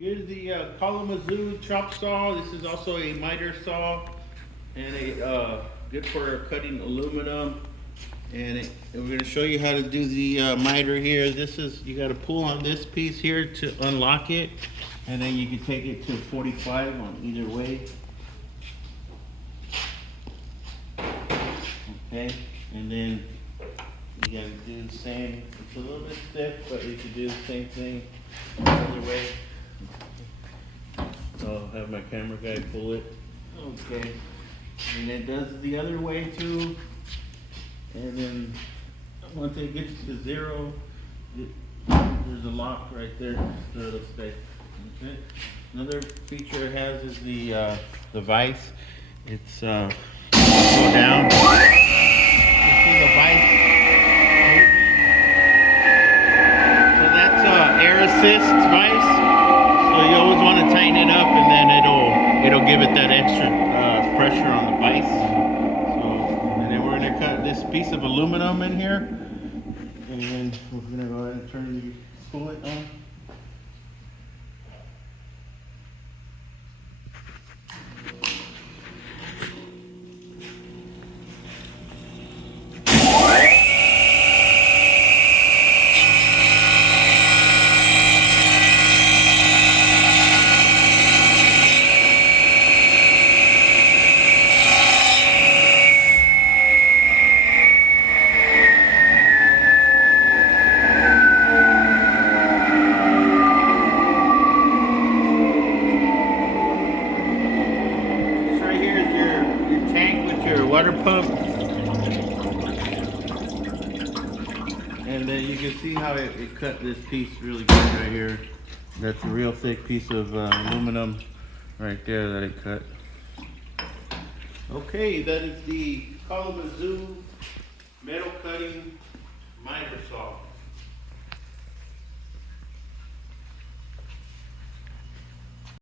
Here's the Kalamazoo chop saw. This is also a miter saw, and a good for cutting aluminum. And we're going to show you how to do the miter here. This is, you got to pull on this piece here to unlock it, and then you can take it to 45 on either way. Okay, and then you got to do the same. It's a little bit stiff, but you can do the same thing the other way. I'll have my camera guy pull it. Okay. And it does the other way too. And then once it gets to zero, there's a lock right there, so it'll stay. Okay. Another feature it has is the vise. It's go down. You see the vise moving. So that's air assist vise. So you always want to tighten it up, and then it'll give it that extra pressure on the vise. So, and then we're going to cut this piece of aluminum in here, and we're going to go ahead and turn the coolant on. Water pump, and then you can see how it cut this piece really good right here. That's a real thick piece of aluminum right there that it cut. Okay, that is the Kalamazoo metal cutting miter saw.